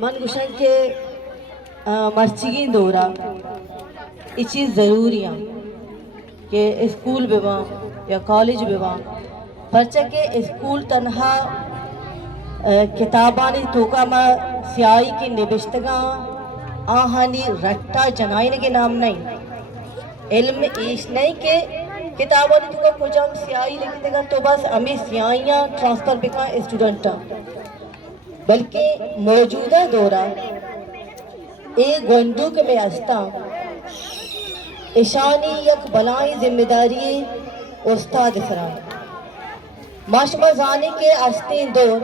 من گوشن کے مرچگی دورا یہ چیز ضروری ہے کہ اسکول بیوا یا کالج بیوا پرچہ کہ اسکول تنہا کتابانی توکا ما سیاہی کی نبشتگاں آہانی رٹا جنائن کے نام نہیں علم ایش نہیں کہ کتابانی توکا کجام سیاہی لکھتے گا تو بس ہمیں سیاہیاں ٹرانسفر بکا اسٹوڈنٹا بلکہ موجودہ دورہ ایک گنڈوک میں استا اشانی یک بلائی ذمہ داری استاد فران ماشما زانے کے استین دور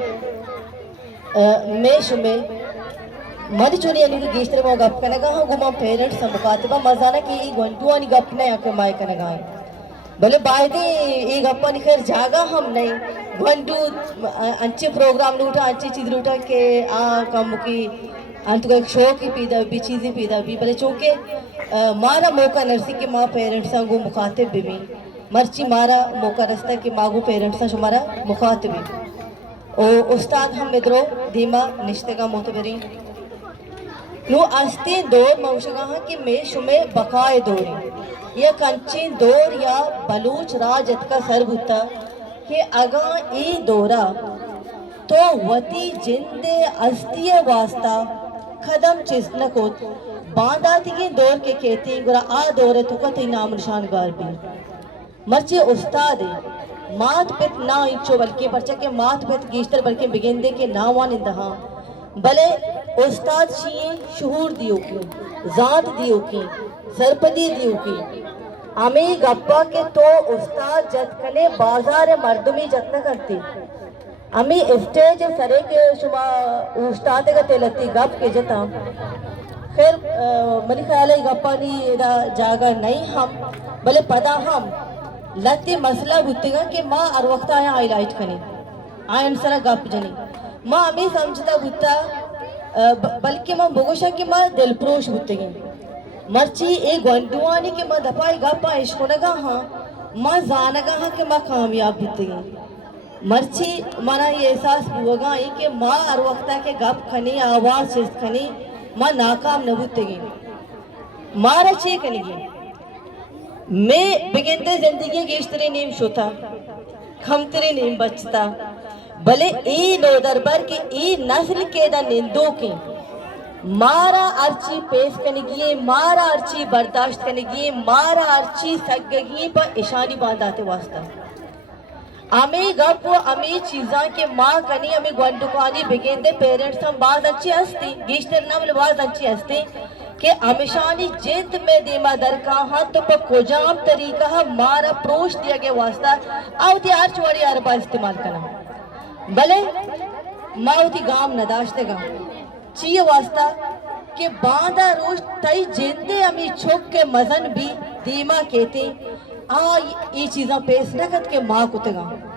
میں شمیں مدی چونی یعنی کہ گیشتر میں گپ کنگا ہاں گمان پیرنٹ سے مکاتبہ مزانا کہ یہ گنڈوانی گپ نہیں آکے مائے کنگا ہے بلے باہدی یہ گپانی خیر جاگا ہم نہیں گنڈو انچے پروگرام لوٹا انچے چیز لوٹا کہ کم کی انتو کا ایک شوق ہی پیدا بھی چیزیں پیدا بھی بلے چونکہ مارا موقع نرسی کہ ماں پیرنٹس کو مخاطب بھی مرچی مارا موقع رستا کہ ماں پیرنٹس شمارا مخاطب بھی اور استاد ہم مدرو دیما نشتگا معتبرین نو استے دور موشگا ہاں کہ میں شمیں بقائے دوری یا کنچین دور یا بلوچ راجت کا سر ہوتا کہ اگاں ای دورا تو وطی جند استی واسطہ قدم چیز نکوت بانداتی کی دور کے کہتے ہیں گرا آ دور تو کتی نام نشان گار بھی مرچے استاد مات پت نا انچو بلکہ پرچہ کہ مات پت گیشتر بلکہ بگندے کے ناوان اندہاں بلے استاد شیئیں شہور دیو کی ذات دیو کی سرپدی دیو کی ہمیں گپا کے تو استاد جت کنے بازار مردمی جت نہ کرتی ہمیں اسٹیج سرے کے شما استاد کا تیلتی گپ کے جتا خیر منی خیال ہے گپا نہیں جاگا نہیں ہم بلے پدا ہم لتی مسئلہ بھتے گا کہ ماں ار وقت آیا آئی لائٹ کنے آئین سرا گپ جنی ماں ہمیں سمجھتا بھتا بلکہ ماں بگوشا کہ ماں دل پروش بھتے گی مرچی ایک گنڈوانی کہ ماں دپائی گپا عشقنگا ہاں ماں زانگا ہاں کہ ماں کامیاب بھتے گی مرچی مانا یہ احساس ہوگا ہے کہ ماں ار وقتہ کے گپ کھنی آواز چیز کھنی ماں ناکام نہ بھتے گی ماں رچے کنی گی میں بگندے زندگی گیشتری نیم شوتا کھمتری نیم بچتا بلے ای نو دربر کی ای نسل کے دا نندو کی مارا ارچی پیس کنگی مارا ارچی برداشت کنگی مارا ارچی سگگی پا اشانی بانداتے واسطہ ہمیں گپ و ہمیں چیزاں کے ماں کنی ہمیں گوانڈکانی بگندے پیرنٹس ہم باز اچھی ہستی گیشتر نمل باز اچھی ہستی کہ ہمیشانی جد میں دیما درکاہاں تو پا کجام طریقہ مارا پروش دیا گیا واسطہ آو تی ہر چوڑی عربہ استعمال کرنا بلے ماں تی گام نداشتے گا چیئے واسطہ کہ باندھا روش تائی جندے ہمیں چھوک کے مزن بھی دیما کہتے یہ چیزاں پیس نہ کت کے ماں کتے گا